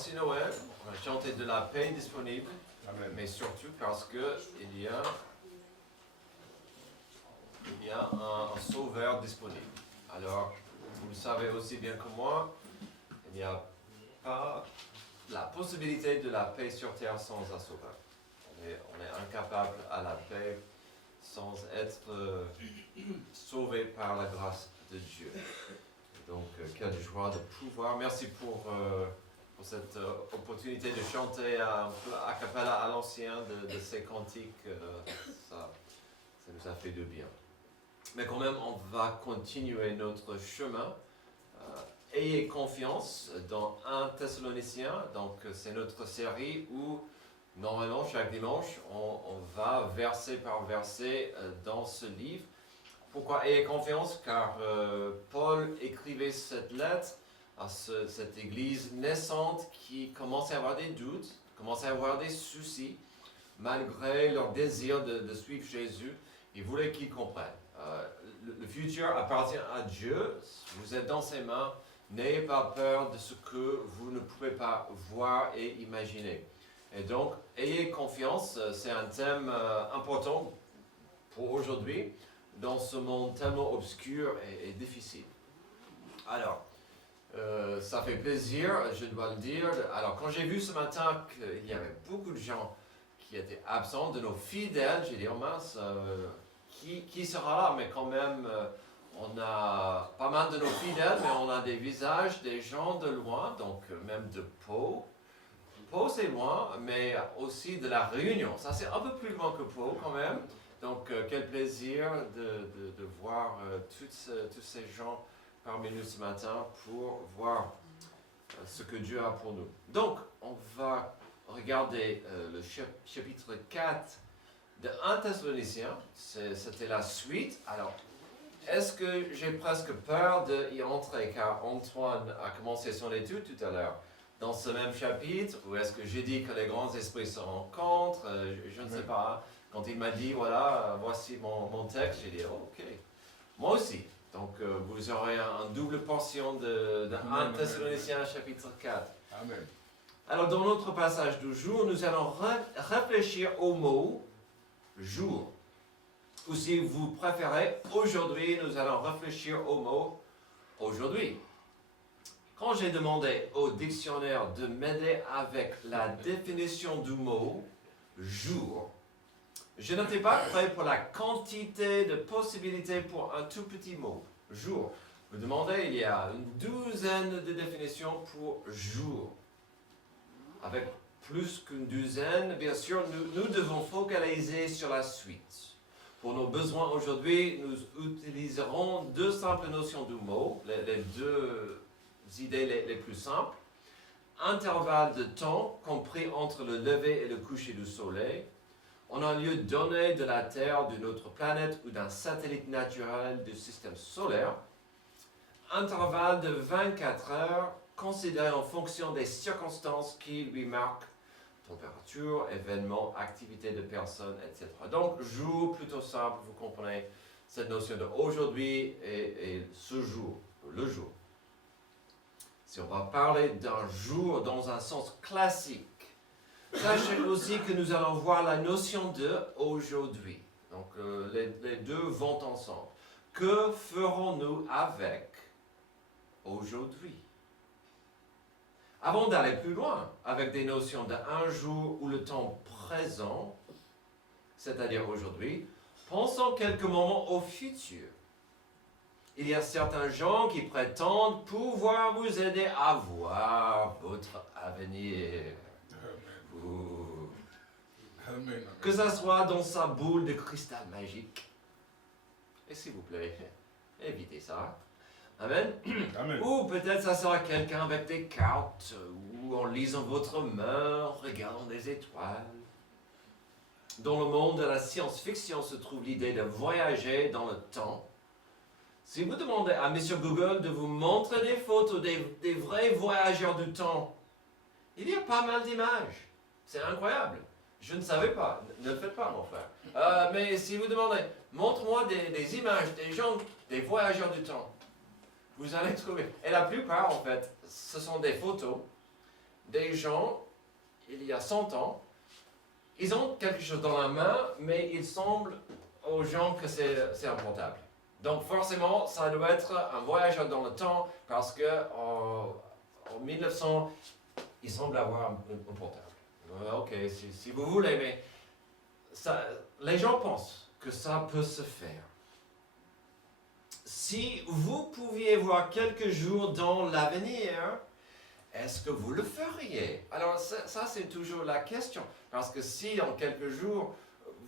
merci Noël. On a chanté de la paix disponible, Amen. mais surtout parce que il y a un sauveur disponible. Alors, vous le savez aussi bien que moi, il n'y a pas la possibilité de la paix sur terre sans un sauveur. On est incapable à la paix sans être sauvé par la grâce de Dieu. Et donc, quelle joie de pouvoir. Merci pour cette opportunité de chanter un peu a cappella à l'ancien de ces cantiques. Ça nous a fait du bien. Mais quand même, on va continuer notre chemin. Ayez confiance dans 1 Thessaloniciens. Donc, c'est notre série où, normalement, chaque dimanche, on va verset par verset dans ce livre. Pourquoi ayez confiance? Car Paul écrivait cette lettre à cette église naissante qui commençait à avoir des doutes, commençait à avoir des soucis, malgré leur désir de suivre Jésus. Il voulait qu'ils comprennent. Le futur appartient à Dieu. Vous êtes dans ses mains. N'ayez pas peur de ce que vous ne pouvez pas voir et imaginer. Et donc, ayez confiance. C'est un thème important pour aujourd'hui, dans ce monde tellement obscur et difficile. Alors, ça fait plaisir, je dois le dire. Alors, quand j'ai vu ce matin qu'il y avait beaucoup de gens qui étaient absents, de nos fidèles, j'ai dit, oh mince, qui sera là? Mais quand même, on a pas mal de nos fidèles, mais on a des visages, des gens de loin, donc même de Pau. Pau, c'est loin, mais aussi de la Réunion. Ça, c'est un peu plus loin que Pau, quand même. Donc, quel plaisir de voir tous ces gens parmi nous ce matin pour voir ce que Dieu a pour nous. Donc, on va regarder le chapitre 4 de 1 Thessaloniciens. C'était la suite. Alors, est-ce que j'ai presque peur d'y entrer, car Antoine a commencé son étude tout à l'heure dans ce même chapitre, ou est-ce que j'ai dit que les grands esprits se rencontrent? Je ne sais pas. Quand il m'a dit, voilà, voici mon texte, j'ai dit, oh, ok, moi aussi. Donc, vous aurez une double portion de 1 Thessaloniciens chapitre 4. Amen. Alors, dans notre passage du jour, nous allons réfléchir au mot « jour ». Ou si vous préférez, aujourd'hui, nous allons réfléchir au mot « aujourd'hui ». Quand j'ai demandé au dictionnaire de m'aider avec la définition du mot « jour », je n'étais pas prêt pour la quantité de possibilités pour un tout petit mot, jour. Vous demandez, il y a une douzaine de définitions pour jour. Avec plus qu'une douzaine, bien sûr, nous devons focaliser sur la suite. Pour nos besoins aujourd'hui, nous utiliserons deux simples notions du mot, les deux idées les plus simples. Intervalle de temps compris entre le lever et le coucher du soleil, en un lieu donné de la Terre, d'une autre planète ou d'un satellite naturel du système solaire. Intervalle de 24 heures, considéré en fonction des circonstances qui lui marquent, température, événements, activité de personnes, etc. Donc, jour, plutôt simple, vous comprenez cette notion de aujourd'hui et ce jour, le jour. Si on va parler d'un jour dans un sens classique, sachez aussi que nous allons voir la notion de aujourd'hui. Donc, les deux vont ensemble. Que ferons-nous avec aujourd'hui? Avant d'aller plus loin, avec des notions d'un jour ou le temps présent, c'est-à-dire aujourd'hui, pensons quelques moments au futur. Il y a certains gens qui prétendent pouvoir vous aider à voir votre avenir. Amen. Que ça soit dans sa boule de cristal magique. Et s'il vous plaît, évitez ça. Amen. Amen. Ou peut-être ça sera quelqu'un avec des cartes, ou en lisant votre main, en regardant des étoiles. Dans le monde de la science-fiction se trouve l'idée de voyager dans le temps. Si vous demandez à M. Google de vous montrer des photos des vrais voyageurs du temps, il y a pas mal d'images. C'est incroyable. Je ne savais pas. Ne le faites pas, mon frère. Mais si vous demandez, montre-moi des images des gens, des voyageurs du temps, vous allez trouver. Et la plupart, en fait, ce sont des photos. des gens, il y a 100 ans, ils ont quelque chose dans la main, mais il semble aux gens que c'est un portable. Donc forcément, ça doit être un voyageur dans le temps, parce que en 1900, il semble avoir un portable. Ok, si vous voulez, mais ça, les gens pensent que ça peut se faire. Si vous pouviez voir quelques jours dans l'avenir, est-ce que vous le feriez? Alors ça c'est toujours la question, parce que si en quelques jours,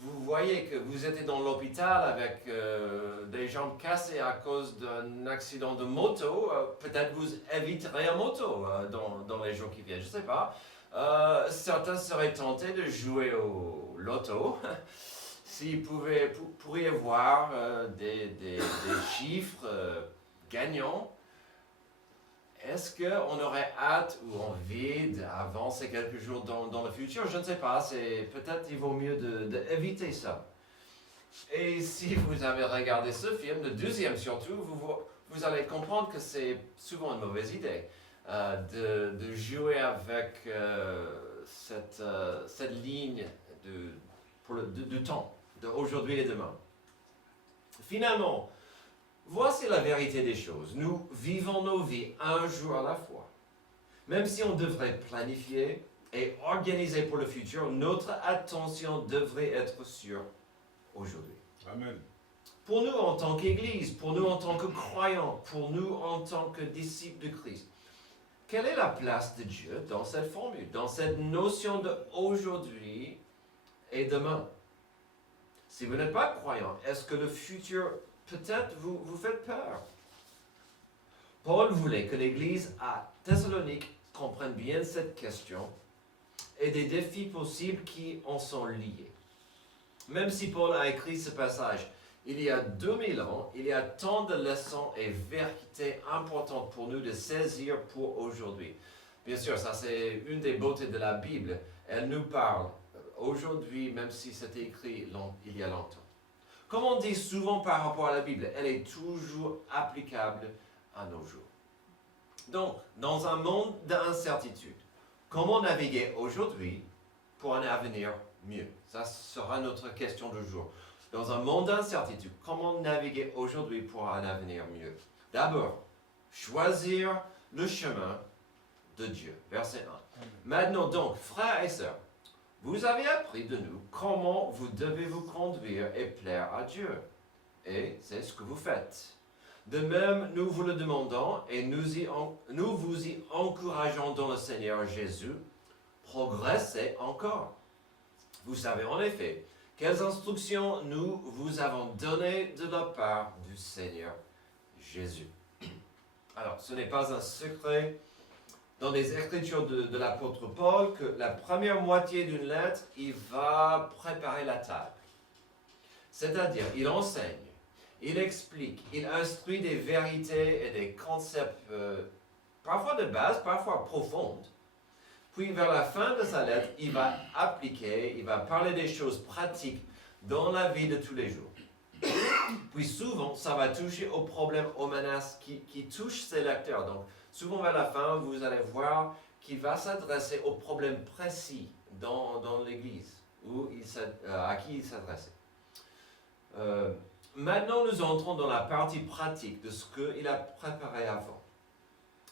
vous voyez que vous êtes dans l'hôpital avec des jambes cassées à cause d'un accident de moto, peut-être vous éviterez une moto dans les jours qui viennent, je ne sais pas. Certains seraient tentés de jouer au loto. S'ils pourraient voir des chiffres gagnants, est-ce qu'on aurait hâte ou envie d'avancer quelques jours dans le futur? Je ne sais pas, peut-être il vaut mieux d'éviter ça. Et si vous avez regardé ce film, le deuxième surtout, vous allez comprendre que c'est souvent une mauvaise idée de jouer avec cette ligne de temps, d'aujourd'hui et demain. Finalement, voici la vérité des choses. Nous vivons nos vies un jour à la fois. Même si on devrait planifier et organiser pour le futur, notre attention devrait être sur aujourd'hui. Amen. Pour nous en tant qu'Église, pour nous en tant que croyants, pour nous en tant que disciples de Christ, quelle est la place de Dieu dans cette formule, dans cette notion de aujourd'hui et demain? Si vous n'êtes pas croyant, est-ce que le futur peut-être vous fait peur? Paul voulait que l'Église à Thessalonique comprenne bien cette question et des défis possibles qui en sont liés. Même si Paul a écrit ce passage il y a 2000 ans, il y a tant de leçons et vérités importantes pour nous de saisir pour aujourd'hui. Bien sûr, ça c'est une des beautés de la Bible. Elle nous parle aujourd'hui, même si c'était écrit il y a longtemps. Comme on dit souvent par rapport à la Bible, elle est toujours applicable à nos jours. Donc, dans un monde d'incertitude, comment naviguer aujourd'hui pour un avenir mieux? Ça sera notre question du jour. Dans un monde d'incertitude, comment naviguer aujourd'hui pour un avenir mieux? D'abord, choisir le chemin de Dieu. Verset 1. Maintenant donc, frères et sœurs, vous avez appris de nous comment vous devez vous conduire et plaire à Dieu. Et c'est ce que vous faites. De même, nous vous le demandons et nous vous y encourageons dans le Seigneur Jésus. Progressez encore. Vous savez en effet quelles instructions nous vous avons données de la part du Seigneur Jésus. Alors, ce n'est pas un secret dans les écritures de l'apôtre Paul que la première moitié d'une lettre, il va préparer la table. C'est-à-dire, il enseigne, il explique, il instruit des vérités et des concepts parfois de base, parfois profondes. Puis vers la fin de sa lettre, il va appliquer, il va parler des choses pratiques dans la vie de tous les jours. Puis souvent, ça va toucher aux problèmes, aux menaces qui touchent ses lecteurs. Donc, souvent vers la fin, vous allez voir qu'il va s'adresser aux problèmes précis dans l'Église, à qui il s'adressait. Maintenant, nous entrons dans la partie pratique de ce qu'il a préparé avant.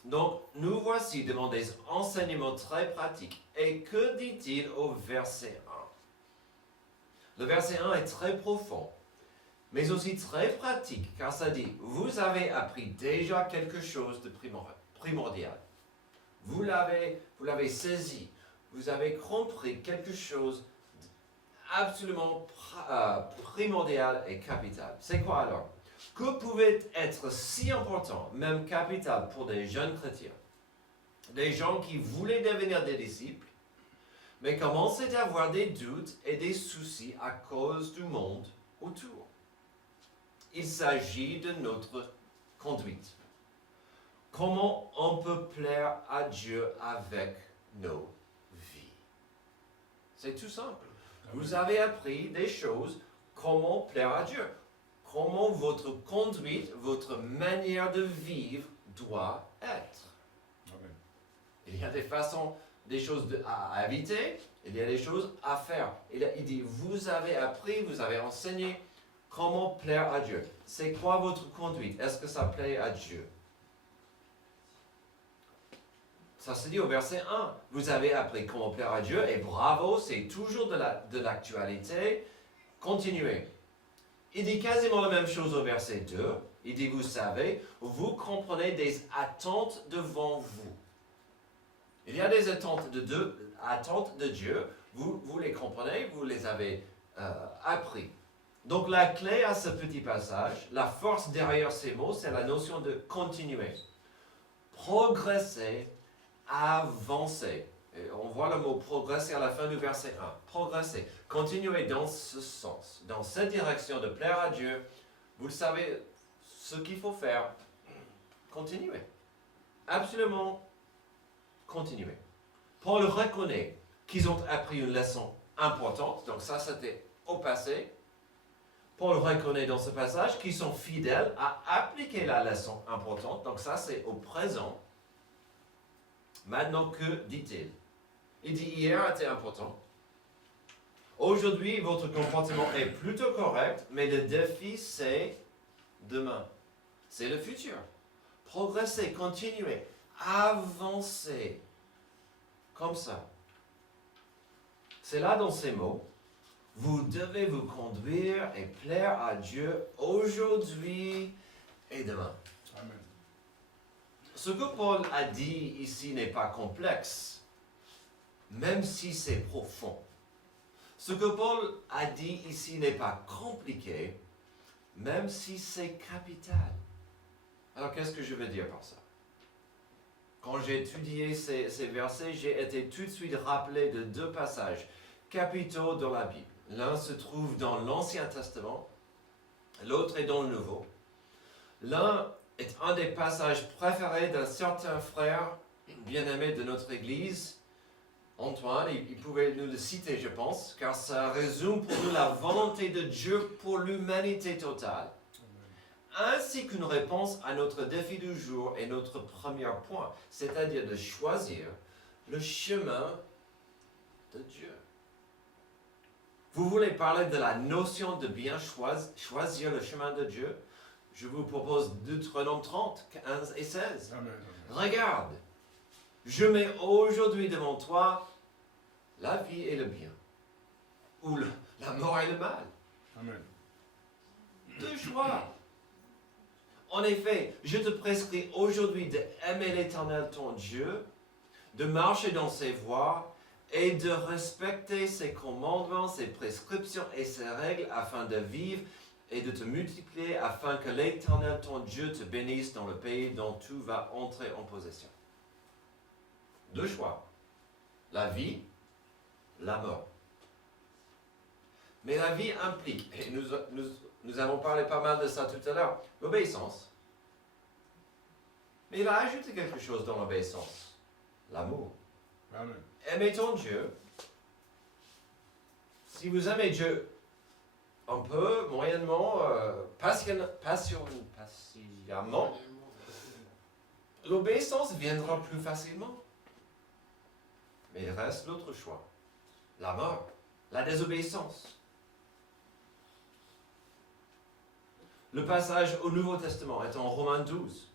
Donc, nous voici devant des enseignements très pratiques. Et que dit-il au verset 1? Le verset 1 est très profond, mais aussi très pratique, car ça dit, vous avez appris déjà quelque chose de primordial. Vous l'avez saisi, vous avez compris quelque chose absolument primordial et capital. C'est quoi alors? Que pouvait être si important, même capital, pour des jeunes chrétiens, des gens qui voulaient devenir des disciples, mais commençaient à avoir des doutes et des soucis à cause du monde autour? Il s'agit de notre conduite. Comment on peut plaire à Dieu avec nos vies? C'est tout simple. Vous avez appris des choses, comment plaire à Dieu. Comment votre conduite, votre manière de vivre doit être. Amen. Il y a des façons des choses à éviter, il y a des choses à faire. Et là, il dit, vous avez appris, vous avez enseigné comment plaire à Dieu. C'est quoi votre conduite? Est-ce que ça plaît à Dieu? Ça se dit au verset 1. Vous avez appris comment plaire à Dieu et bravo, c'est toujours de l'actualité. Continuez. Il dit quasiment la même chose au verset 2. Il dit, vous savez, vous comprenez des attentes devant vous. Il y a des attentes de Dieu. Vous les comprenez, vous les avez appris. Donc la clé à ce petit passage, la force derrière ces mots, c'est la notion de continuer. Progresser, avancer. Et on voit le mot progresser à la fin du verset 1. Progresser. Continuez dans ce sens, dans cette direction de plaire à Dieu. Vous le savez, ce qu'il faut faire. Continuez. Absolument continuez. Paul reconnaît qu'ils ont appris une leçon importante. Donc ça, c'était au passé. Paul reconnaît dans ce passage qu'ils sont fidèles à appliquer la leçon importante. Donc ça, c'est au présent. Maintenant, que dit-il? Il dit hier était important. Aujourd'hui, votre comportement est plutôt correct, mais le défi, c'est demain. C'est le futur. Progresser, continuer, avancer. Comme ça. C'est là dans ces mots. Vous devez vous conduire et plaire à Dieu aujourd'hui et demain. Amen. Ce que Paul a dit ici n'est pas complexe, même si c'est profond. Ce que Paul a dit ici n'est pas compliqué, même si c'est capital. Alors qu'est-ce que je veux dire par ça? Quand j'ai étudié ces versets, j'ai été tout de suite rappelé de deux passages capitaux dans la Bible. L'un se trouve dans l'Ancien Testament, l'autre est dans le Nouveau. L'un est un des passages préférés d'un certain frère bien-aimé de notre Église, Antoine. Il pouvait nous le citer, je pense, car ça résume pour nous la volonté de Dieu pour l'humanité totale, ainsi qu'une réponse à notre défi du jour et notre premier point, c'est-à-dire de choisir le chemin de Dieu. Vous voulez parler de la notion de bien choisir le chemin de Dieu? Je vous propose Deutéronome 30, 15 et 16. Amen. Regarde, je mets aujourd'hui devant toi la vie et le bien, ou la mort et le mal. Amen. Deux choix. En effet, je te prescris aujourd'hui d'aimer l'Éternel ton Dieu, de marcher dans ses voies et de respecter ses commandements, ses prescriptions et ses règles afin de vivre et de te multiplier afin que l'Éternel ton Dieu te bénisse dans le pays dont tu vas entrer en possession. Deux choix. La vie, la mort. Mais la vie implique, et nous avons parlé pas mal de ça tout à l'heure, l'obéissance. Mais il a ajouté quelque chose dans l'obéissance. L'amour. Amen. Aimez ton Dieu. Si vous aimez Dieu un peu, moyennement, patiemment, l'obéissance viendra plus facilement. Mais il reste l'autre choix. La mort, la désobéissance. Le passage au Nouveau Testament est en Romains 12.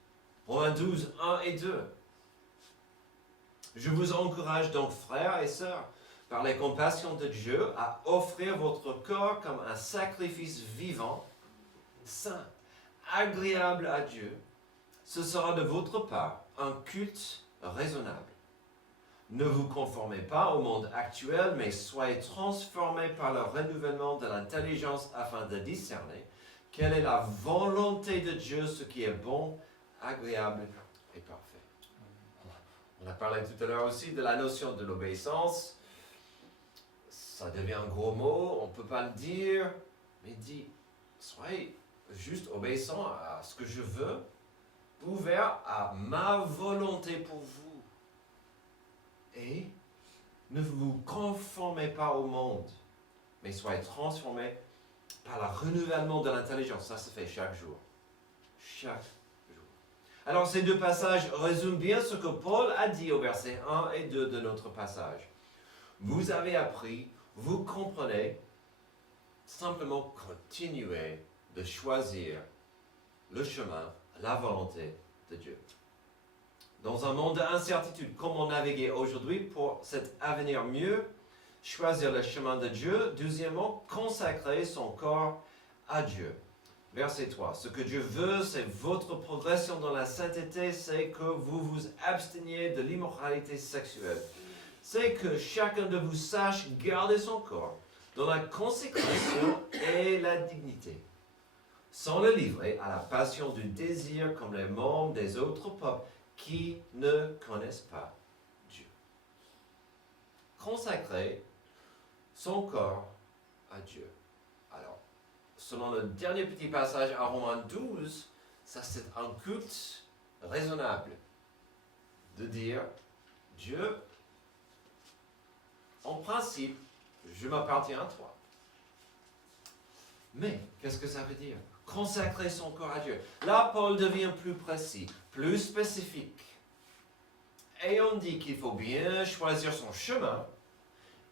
Romains 12, 1 et 2. Je vous encourage donc, frères et sœurs, par les compassions de Dieu, à offrir votre corps comme un sacrifice vivant, saint, agréable à Dieu. Ce sera de votre part un culte raisonnable. Ne vous conformez pas au monde actuel, mais soyez transformés par le renouvellement de l'intelligence afin de discerner quelle est la volonté de Dieu, ce qui est bon, agréable et parfait. On a parlé tout à l'heure aussi de la notion de l'obéissance. Ça devient un gros mot, on ne peut pas le dire, mais dit, soyez juste obéissants à ce que je veux, ouverts à ma volonté pour vous. Et ne vous conformez pas au monde, mais soyez transformés par le renouvellement de l'intelligence. Ça se fait chaque jour. Chaque jour. Alors ces deux passages résument bien ce que Paul a dit au verset 1 et 2 de notre passage. Vous avez appris, vous comprenez, simplement continuez de choisir le chemin, la volonté de Dieu. Dans un monde d'incertitude, comment naviguer aujourd'hui pour cet avenir mieux? Choisir le chemin de Dieu. Deuxièmement, consacrer son corps à Dieu. Verset 3. Ce que Dieu veut, c'est votre progression dans la sainteté, c'est que vous vous absteniez de l'immoralité sexuelle. C'est que chacun de vous sache garder son corps dans la consécration et la dignité, sans le livrer à la passion du désir comme les membres des autres peuples qui ne connaissent pas Dieu. Consacrer son corps à Dieu. Alors, selon le dernier petit passage à Romains 12, ça c'est un culte raisonnable de dire Dieu, en principe, je m'appartiens à toi. Mais, qu'est-ce que ça veut dire? Consacrer son corps à Dieu. Là, Paul devient plus précis, plus spécifique. Et on dit qu'il faut bien choisir son chemin.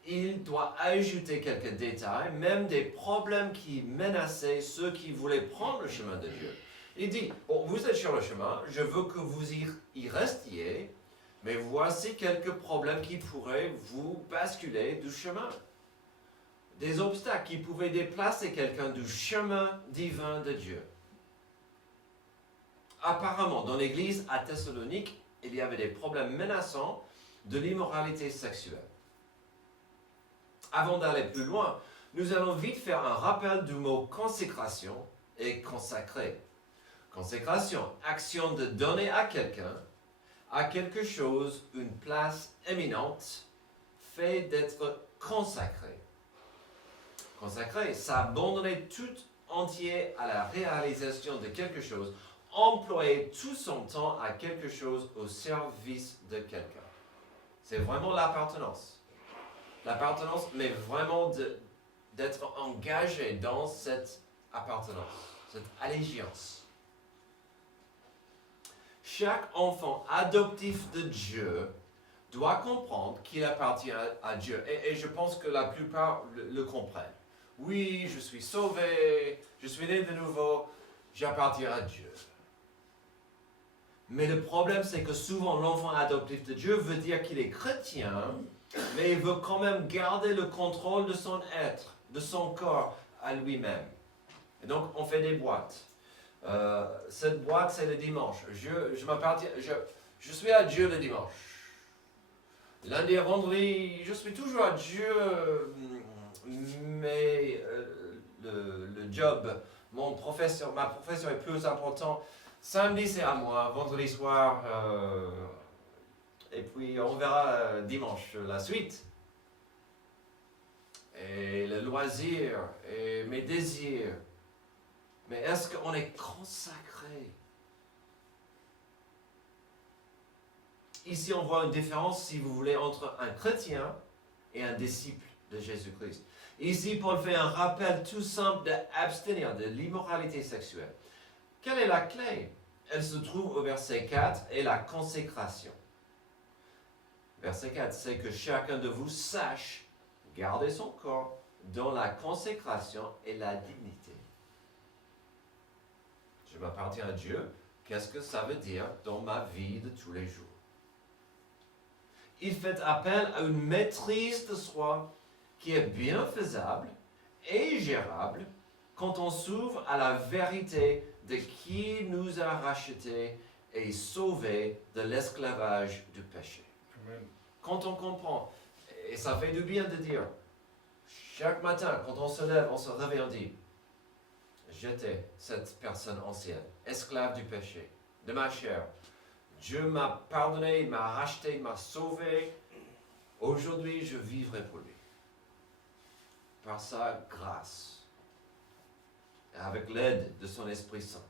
Il doit ajouter quelques détails, même des problèmes qui menaçaient ceux qui voulaient prendre le chemin de Dieu. Il dit, bon, vous êtes sur le chemin, je veux que vous y restiez, mais voici quelques problèmes qui pourraient vous basculer du chemin. Des obstacles qui pouvaient déplacer quelqu'un du chemin divin de Dieu. Apparemment, dans l'église à Thessalonique, il y avait des problèmes menaçants de l'immoralité sexuelle. Avant d'aller plus loin, nous allons vite faire un rappel du mot consécration et consacrer. Consécration, action de donner à quelqu'un, à quelque chose, une place éminente, fait d'être consacré. Consacré, s'abandonner tout entier à la réalisation de quelque chose, employer tout son temps à quelque chose au service de quelqu'un. C'est vraiment l'appartenance. L'appartenance, mais vraiment d'être engagé dans cette appartenance, cette allégeance. Chaque enfant adoptif de Dieu doit comprendre qu'il appartient à Dieu. Et je pense que la plupart le comprennent. Oui, je suis sauvé, je suis né de nouveau, j'appartiens à Dieu. Mais le problème, c'est que souvent l'enfant adoptif de Dieu veut dire qu'il est chrétien, mais il veut quand même garder le contrôle de son être, de son corps à lui-même. Et donc, on fait des boîtes. Cette boîte, c'est le dimanche. Je suis à Dieu le dimanche. Lundi et vendredi, je suis toujours à Dieu, mais le job, ma profession est plus important. Samedi, c'est à moi, vendredi soir, et puis on verra dimanche la suite. Et le loisir, et mes désirs. Mais est-ce qu'on est consacré? Ici, on voit une différence, si vous voulez, entre un chrétien et un disciple de Jésus-Christ. Ici, Paul fait un rappel tout simple d'abstenir de l'immoralité sexuelle. Quelle est la clé? Elle se trouve au verset 4 et la consécration. Verset 4, c'est que chacun de vous sache garder son corps dans la consécration et la dignité. Je m'appartiens à Dieu. Qu'est-ce que ça veut dire dans ma vie de tous les jours? Il fait appel à une maîtrise de soi qui est bien faisable et gérable quand on s'ouvre à la vérité de qui nous a rachetés et sauvés de l'esclavage du péché. Amen. Quand on comprend, et ça fait du bien de dire, chaque matin, quand on se lève, on se réveille, on dit, j'étais cette personne ancienne, esclave du péché, de ma chair. Dieu m'a pardonné, il m'a racheté, il m'a sauvé. Aujourd'hui, je vivrai pour lui. Par sa grâce. Et avec l'aide de son Esprit Saint.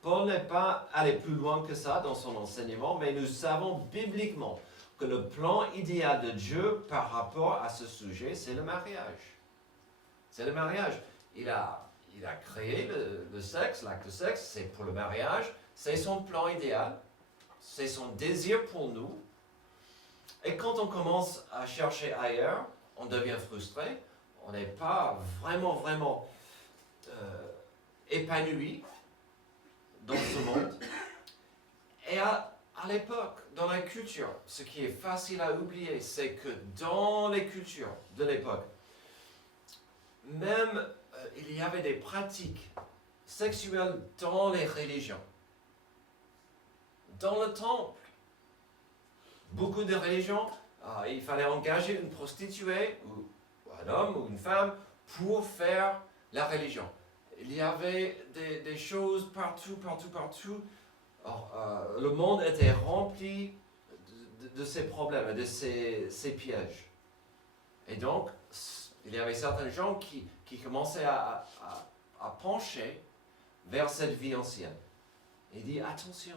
Paul n'est pas allé plus loin que ça dans son enseignement, mais nous savons bibliquement que le plan idéal de Dieu par rapport à ce sujet, c'est le mariage. C'est le mariage. Il il a créé le sexe, l'acte de sexe, c'est pour le mariage, c'est son plan idéal, c'est son désir pour nous. Et quand on commence à chercher ailleurs, on devient frustré, on n'est pas vraiment épanoui dans ce monde. Et à l'époque, dans la culture, ce qui est facile à oublier, c'est que dans les cultures de l'époque, même il y avait des pratiques sexuelles dans les religions. Dans le temple, beaucoup de religions, il fallait engager une prostituée, ou un homme ou une femme, pour faire la religion. Il y avait des choses partout. Or, le monde était rempli de ces problèmes, de ces pièges. Et donc, il y avait certains gens qui commençaient à pencher vers cette vie ancienne. Il dit, attention,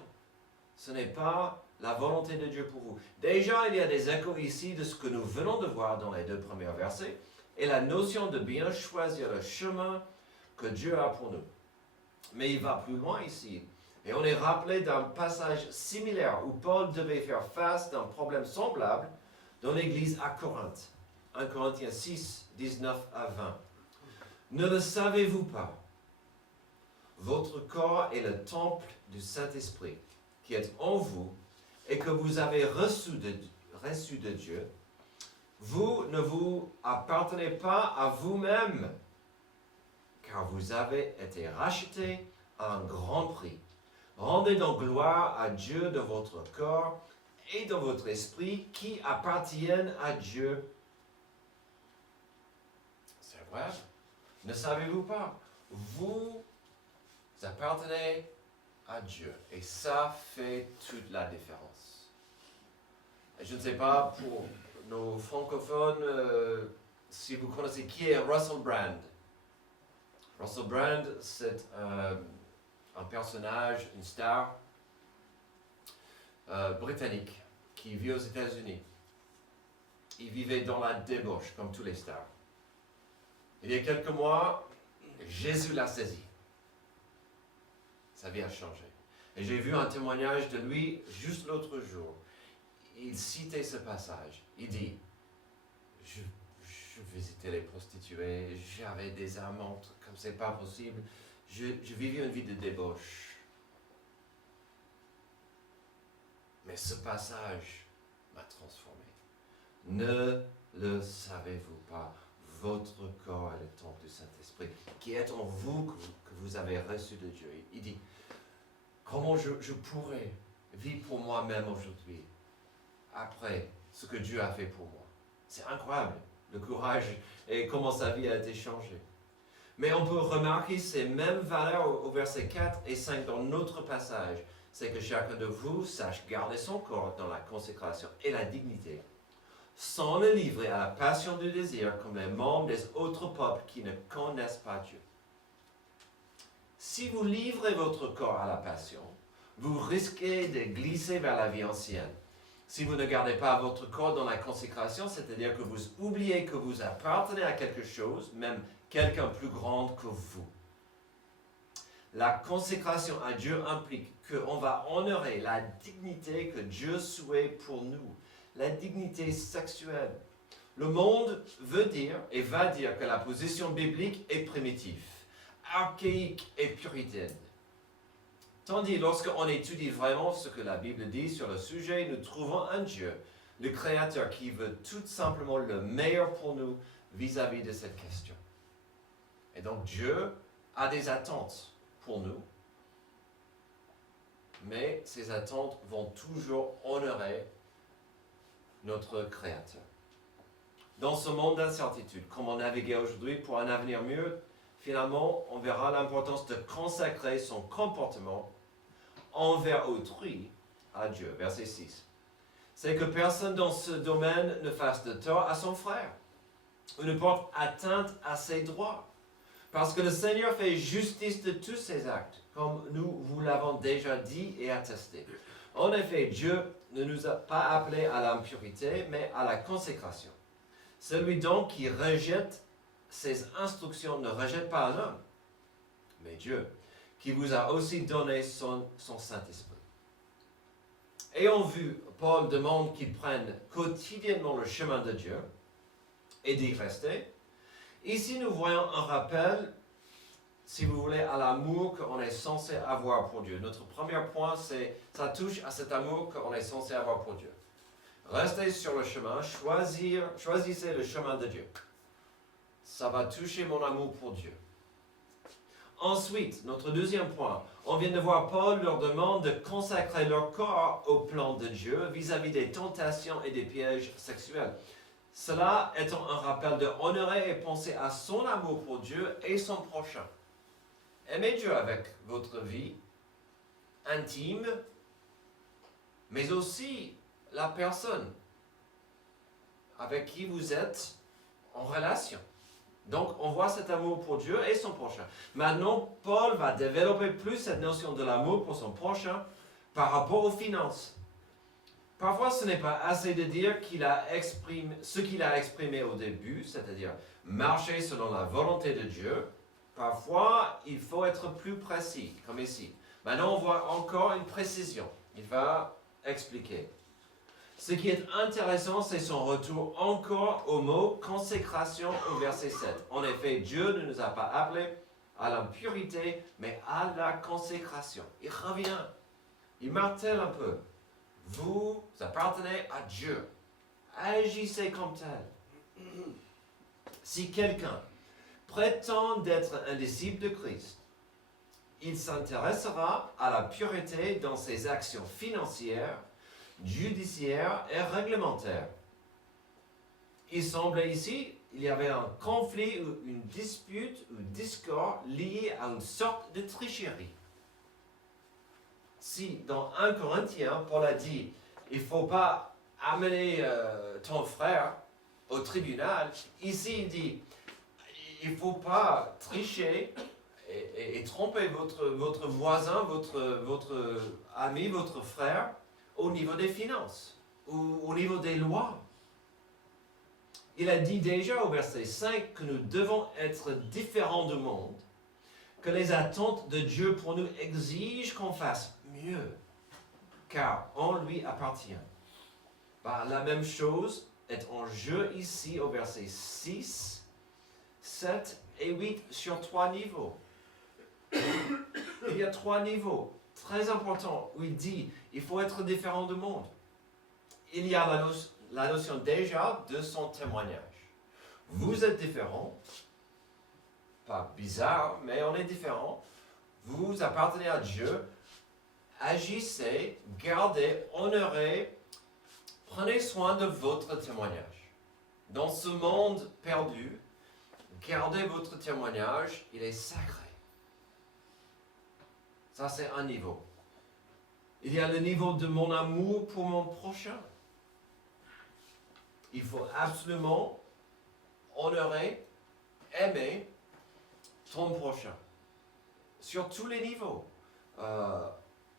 ce n'est pas la volonté de Dieu pour vous. Déjà, il y a des échos ici de ce que nous venons de voir dans les 2 premiers versets, et la notion de bien choisir le chemin que Dieu a pour nous. Mais il va plus loin ici. Et on est rappelé d'un passage similaire où Paul devait faire face d'un problème semblable dans l'église à Corinthe. 1 Corinthiens 6, 19 à 20. Ne le savez-vous pas? Votre corps est le temple du Saint-Esprit qui est en vous et que vous avez reçu de Dieu. Vous ne vous appartenez pas à vous-même, car vous avez été rachetés à un grand prix. Rendez donc gloire à Dieu de votre corps et de votre esprit qui appartiennent à Dieu. C'est vrai? Ne savez-vous pas? Vous appartenez à Dieu. Et ça fait toute la différence. Et je ne sais pas, pour nos francophones, si vous connaissez qui est Russell Brand. Russell Brand, c'est un personnage, une star britannique qui vit aux États-Unis. Il vivait dans la débauche, comme tous les stars. Il y a quelques mois, Jésus l'a saisi. Sa vie a changé. Et j'ai vu un témoignage de lui juste l'autre jour. Il citait ce passage. Il dit, je visitais les prostituées, j'avais des amantes comme c'est pas possible. Je vivais une vie de débauche. Mais ce passage m'a transformé. Ne le savez-vous pas? Votre corps est le temple du Saint-Esprit, qui est en vous, que vous avez reçu de Dieu. Il dit, comment je pourrais vivre pour moi-même aujourd'hui, après ce que Dieu a fait pour moi? C'est incroyable, le courage et comment sa vie a été changée. Mais on peut remarquer ces mêmes valeurs au verset 4 et 5 dans notre passage. C'est que chacun de vous sache garder son corps dans la consécration et la dignité, sans le livrer à la passion du désir comme les membres des autres peuples qui ne connaissent pas Dieu. Si vous livrez votre corps à la passion, vous risquez de glisser vers la vie ancienne. Si vous ne gardez pas votre corps dans la consécration, c'est-à-dire que vous oubliez que vous appartenez à quelque chose, même quelqu'un plus grand que vous. La consécration à Dieu implique qu'on va honorer la dignité que Dieu souhaite pour nous, la dignité sexuelle. Le monde veut dire et va dire que la position biblique est primitive, archaïque et puritaine. Tandis lorsqu'on étudie vraiment ce que la Bible dit sur le sujet, nous trouvons un Dieu, le Créateur, qui veut tout simplement le meilleur pour nous vis-à-vis de cette question. Et donc Dieu a des attentes pour nous, mais ces attentes vont toujours honorer notre Créateur. Dans ce monde d'incertitude, comment naviguer aujourd'hui pour un avenir mieux, finalement, on verra l'importance de consacrer son comportement envers autrui à Dieu. Verset 6. C'est que personne dans ce domaine ne fasse de tort à son frère ou ne porte atteinte à ses droits. Parce que le Seigneur fait justice de tous ses actes, comme nous vous l'avons déjà dit et attesté. En effet, Dieu ne nous a pas appelés à l'impurité, mais à la consécration. Celui donc qui rejette ses instructions ne rejette pas un homme, mais Dieu, qui vous a aussi donné son Saint-Esprit. Ayant vu, Paul demande qu'ils prennent quotidiennement le chemin de Dieu et d'y rester. Ici, nous voyons un rappel, si vous voulez, à l'amour qu'on est censé avoir pour Dieu. Notre premier point, ça touche à cet amour qu'on est censé avoir pour Dieu. Restez sur le chemin, choisissez le chemin de Dieu. Ça va toucher mon amour pour Dieu. Ensuite, notre deuxième point, on vient de voir Paul leur demande de consacrer leur corps au plan de Dieu vis-à-vis des tentations et des pièges sexuels. Cela étant un rappel de honorer et penser à son amour pour Dieu et son prochain. Aimez Dieu avec votre vie intime, mais aussi la personne avec qui vous êtes en relation. Donc, on voit cet amour pour Dieu et son prochain. Maintenant, Paul va développer plus cette notion de l'amour pour son prochain par rapport aux finances. Parfois, ce n'est pas assez de dire ce qu'il a exprimé au début, c'est-à-dire marcher selon la volonté de Dieu. Parfois, il faut être plus précis, comme ici. Maintenant, on voit encore une précision. Il va expliquer. Ce qui est intéressant, c'est son retour encore au mot consécration au verset 7. En effet, Dieu ne nous a pas appelés à l'impurité, mais à la consécration. Il revient, il martèle un peu. Vous appartenez à Dieu. Agissez comme tel. Si quelqu'un prétend d'être un disciple de Christ, il s'intéressera à la pureté dans ses actions financières, judiciaire et réglementaire. Il semblait ici, il y avait un conflit ou une dispute ou discorde lié à une sorte de tricherie. Si dans 1 Corinthiens, Paul a dit, il ne faut pas amener ton frère au tribunal, ici il dit, il ne faut pas tricher et tromper votre voisin, votre ami, votre frère, au niveau des finances, ou au niveau des lois. Il a dit déjà au verset 5 que nous devons être différents du monde, que les attentes de Dieu pour nous exigent qu'on fasse mieux, car on lui appartient. La même chose est en jeu ici au verset 6, 7 et 8 sur 3 niveaux. Il y a 3 niveaux très importants où il dit il faut être différent du monde. Il y a la notion déjà de son témoignage. Vous êtes différent, pas bizarre, mais on est différent. Vous appartenez à Dieu. Agissez, gardez, honorez, prenez soin de votre témoignage. Dans ce monde perdu, gardez votre témoignage, il est sacré. Ça, c'est un niveau. Il y a le niveau de mon amour pour mon prochain. Il faut absolument honorer, aimer ton prochain. Sur tous les niveaux.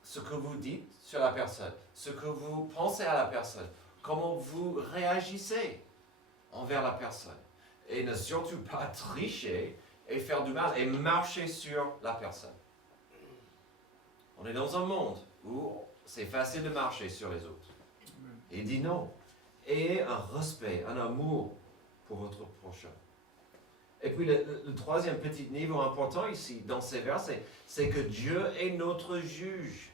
Ce que vous dites sur la personne, ce que vous pensez à la personne, comment vous réagissez envers la personne. Et ne surtout pas tricher et faire du mal et marcher sur la personne. On est dans un monde où c'est facile de marcher sur les autres. Et il dit non. Ayez un respect, un amour pour votre prochain. Et puis le troisième petit niveau important ici, dans ces versets, c'est que Dieu est notre juge.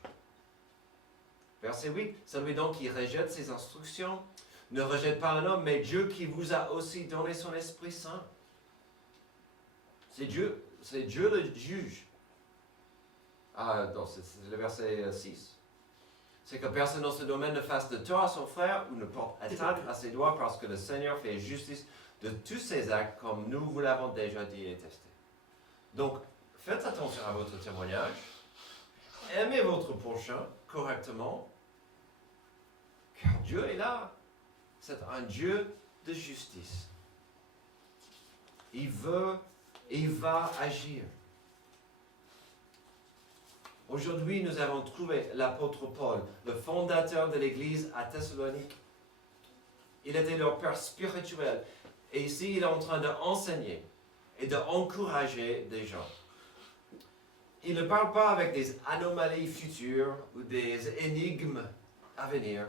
Verset 8, celui donc qui rejette ses instructions, ne rejette pas un homme, mais Dieu qui vous a aussi donné son Esprit Saint. C'est Dieu le juge. Non, c'est le verset 6. C'est que personne dans ce domaine ne fasse de tort à son frère ou ne porte atteinte à ses droits parce que le Seigneur fait justice de tous ses actes comme nous vous l'avons déjà dit et testé. Donc, faites attention à votre témoignage. Aimez votre prochain correctement. Car Dieu est là. C'est un Dieu de justice. Il veut et il va agir. Aujourd'hui, nous avons trouvé l'apôtre Paul, le fondateur de l'église à Thessalonique. Il était leur père spirituel. Et ici, il est en train d'enseigner et d'encourager des gens. il ne parle pas avec des anomalies futures ou des énigmes à venir.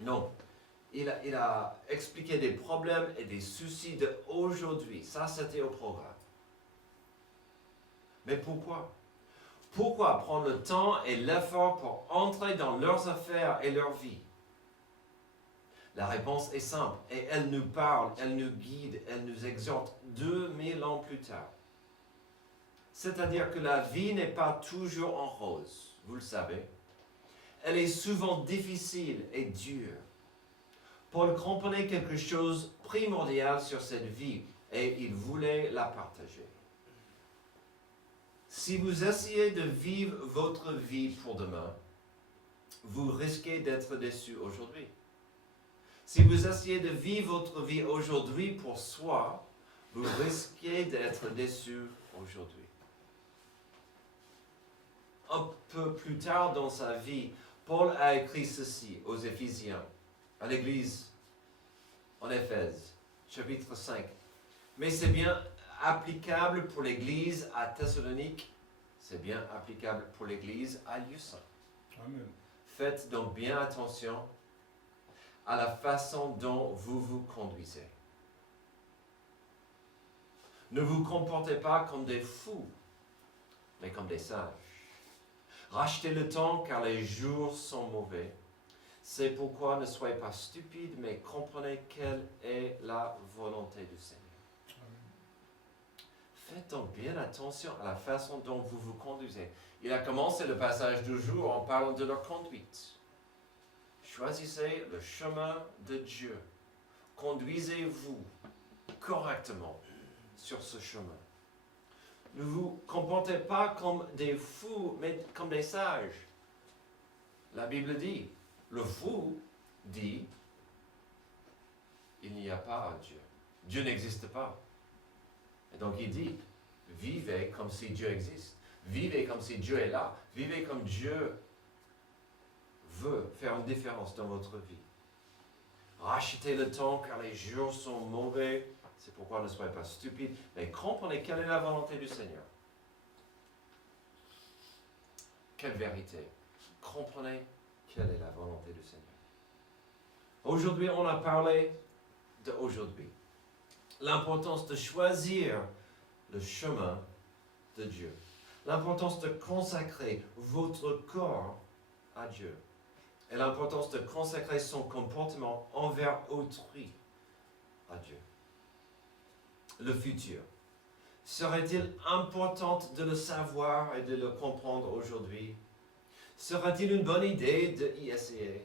Non. Il a expliqué des problèmes et des soucis d'aujourd'hui. Ça, c'était au programme. Mais pourquoi? Pourquoi prendre le temps et l'effort pour entrer dans leurs affaires et leur vie? La réponse est simple et elle nous parle, elle nous guide, elle nous exhorte 2000 ans plus tard. C'est-à-dire que la vie n'est pas toujours en rose, vous le savez. Elle est souvent difficile et dure. Paul comprenait quelque chose de primordial sur cette vie et il voulait la partager. Si vous essayez de vivre votre vie pour demain, vous risquez d'être déçu aujourd'hui. Si vous essayez de vivre votre vie aujourd'hui pour soi, vous risquez d'être déçu aujourd'hui. Un peu plus tard dans sa vie, Paul a écrit ceci aux Éphésiens, à l'église en Éphèse, chapitre 5. Mais c'est bien applicable pour l'église à Thessalonique, c'est bien applicable pour l'église à Lucin. Amen. Faites donc bien attention à la façon dont vous vous conduisez. Ne vous comportez pas comme des fous, mais comme des sages. Rachetez le temps car les jours sont mauvais. C'est pourquoi ne soyez pas stupides, mais comprenez quelle est la volonté du Seigneur. Faites donc bien attention à la façon dont vous vous conduisez. Il a commencé le passage du jour en parlant de leur conduite. Choisissez le chemin de Dieu. Conduisez-vous correctement sur ce chemin. Ne vous comportez pas comme des fous, mais comme des sages. La Bible dit, le fou dit, il n'y a pas Dieu. Dieu n'existe pas. Et donc il dit, vivez comme si Dieu existe. Vivez comme si Dieu est là. Vivez comme Dieu veut faire une différence dans votre vie. Rachetez le temps car les jours sont mauvais. C'est pourquoi ne soyez pas stupides, mais comprenez quelle est la volonté du Seigneur. Quelle vérité. Comprenez quelle est la volonté du Seigneur. Aujourd'hui, on a parlé d'aujourd'hui. L'importance de choisir le chemin de Dieu. L'importance de consacrer votre corps à Dieu. Et l'importance de consacrer son comportement envers autrui à Dieu. Le futur. Serait-il important de le savoir et de le comprendre aujourd'hui? Serait-il une bonne idée d'y essayer?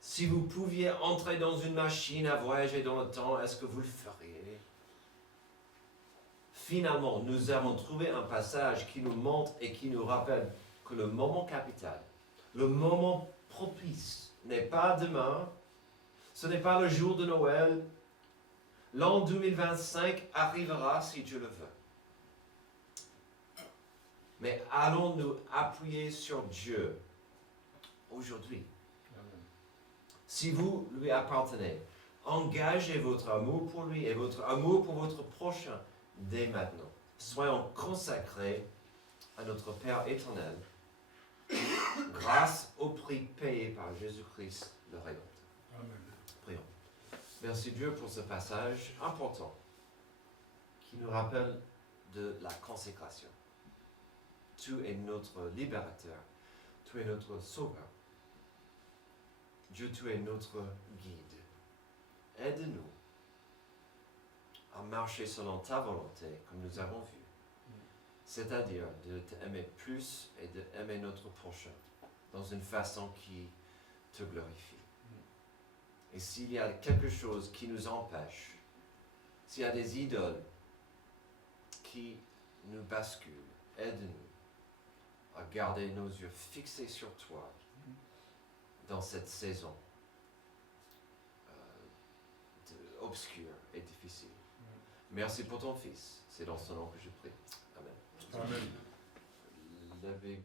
Si vous pouviez entrer dans une machine à voyager dans le temps, est-ce que vous le feriez? Finalement, nous avons trouvé un passage qui nous montre et qui nous rappelle que le moment capital, le moment propice, n'est pas demain, ce n'est pas le jour de Noël. L'an 2025 arrivera si Dieu le veut. Mais allons-nous appuyer sur Dieu aujourd'hui? Si vous lui appartenez, engagez votre amour pour lui et votre amour pour votre prochain dès maintenant. Soyons consacrés à notre Père éternel grâce au prix payé par Jésus-Christ le Rédempteur. Amen. Prions. Merci Dieu pour ce passage important qui nous rappelle de la consécration. Tu es notre libérateur, tu es notre sauveur. Dieu, tu es notre guide. Aide-nous à marcher selon ta volonté, comme nous avons vu. C'est-à-dire de t'aimer plus et d'aimer notre prochain dans une façon qui te glorifie. Et s'il y a quelque chose qui nous empêche, s'il y a des idoles qui nous basculent, aide-nous à garder nos yeux fixés sur toi dans cette saison obscure et difficile. Merci pour ton Fils. C'est dans son nom que je prie. Amen. Amen. Levez